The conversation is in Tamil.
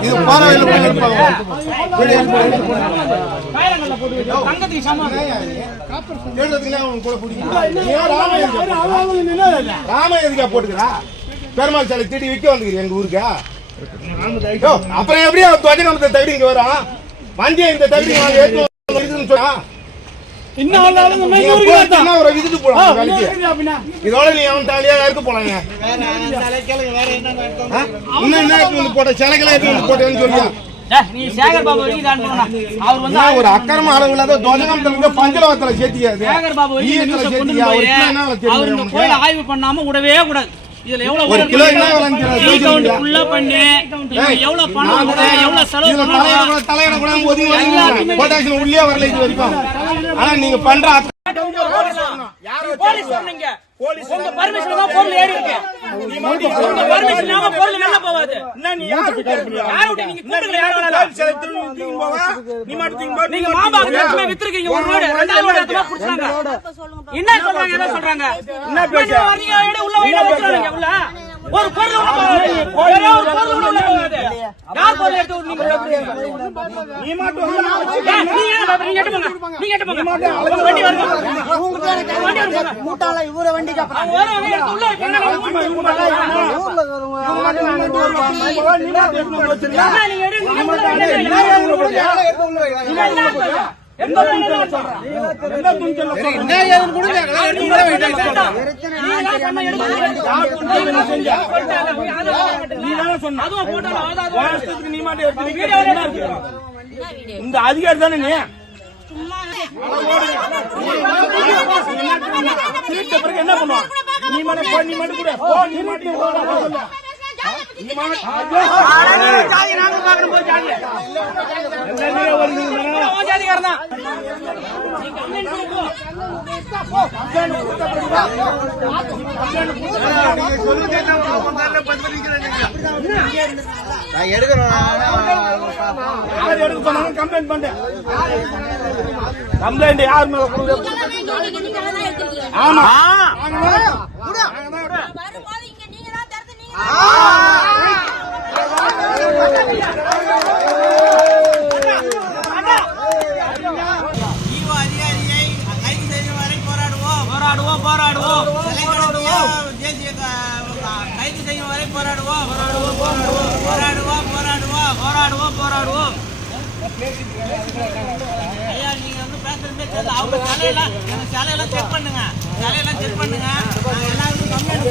இது போற வழியில கூட போட்டுக்கிறா? பெருமாள் சாலை தீட்டி விற்க வந்துக்கிறீங்க எங்க ஊருக்கு? அப்புறம் எப்படி அவன் தகுதி இங்க வரும் வண்டியை இந்த தகுதி வாங்க சொன்னா இன்னும் ஆளாலும் விதிட்டு போலாம் வேலைக்கு. இதோட நீ அவன் தாலியா போலாங்க? இன்னும் என்ன வந்து போட்ட? சிலைகளை எடுத்து வந்து போட்டேன்னு சொல்லியா டேய், நீ சேகர் பாபு வரைக்கும் இதை அனுப்பணும்டா. அவர் வந்து ஒரு அக்கறம அளவு இல்லாத துவஜகமத்துல பஞ்சலவத்துல சேர்த்திக்காது சேகர் பாபு வரைக்கும் நியூஸை கொண்டு ஒரு போய் அவர் இந்த? கோயிலை ஆய்வு பண்ணாம விடவே கூடாது. இதுல எவ்வளவு ஒரு கிலோ என்ன பண்ணி. எவ்வளவு பணம் எவ்வளவு செலவு தலையிட கூட- ஒதுங்கி போட்டாச்சு உள்ளே வரல இது வரைக்கும். ஆனா நீங்க பண்ற அக்க- போலீஸ் சொன்னீங்க. உங்க பர்மிஷன் தான் பொருள் ஏறி இருக்கு. உங்க பர்மிஷன் இல்லாம பொருள் வெளில போகாது. யார் விட்டு நீங்க கூப்பிடுங்க யார் வேணாலும் நீங்க மாம்பாக்கு லட்சுமி வித்துருக்கீங்க ஒரு ரோடு ரெண்டாவது ரோடு எத்தனை புடிச்சாங்க. என்ன சொல்றாங்க என்ன சொல்றாங்க? என்ன பேச வரீங்க எடு உள்ள வைங்க வச்சுறாங்க உள்ள. ஒரு பொருள் யார் எடுத்து நீ மட்டும் போங்க. போங்க. வண்டி வருங்க வண்டி மூட்டால இவர எடுத்து உள்ள இருக்கிறவங்க. அண்ணா, நீங்க எடுங்க. நீங்க உள்ள இந்த அதிகாரி தானே நீ? என்ன பண்ணுவான் நீ மட்டும் நீ மட்டும் கூட போ நீ மட்டும் நீ கம்ப்ளைண்ட் பண்ணு போ. யார் எடுக்க சொன்னாலும் கம்ப்ளைண்ட் பண்ணு கம்ப்ளைண்ட் யார் மேல கொடுக்க ஆமா வரும்போது இங்க நீங்க தான் திறந்து நீங்க ஈவோ அதிகாரியை கைது செய்யும் வரை போராடுவோம் போராடுவோம். கைது செய்யும் வரை போராடுவோம். போராடுவோம் போராடுவோம். போராடுவோம் போராடுவோம். போராடுவோம் ஐயா நீங்க வந்து பேசுறது தெரியல அவங்க சிலையெல்லாம் சிலையெல்லாம் செக் பண்ணுங்க. சிலையெல்லாம் செக் பண்ணுங்க. எல்லாருக்கும் கம்ப்ளைண்ட்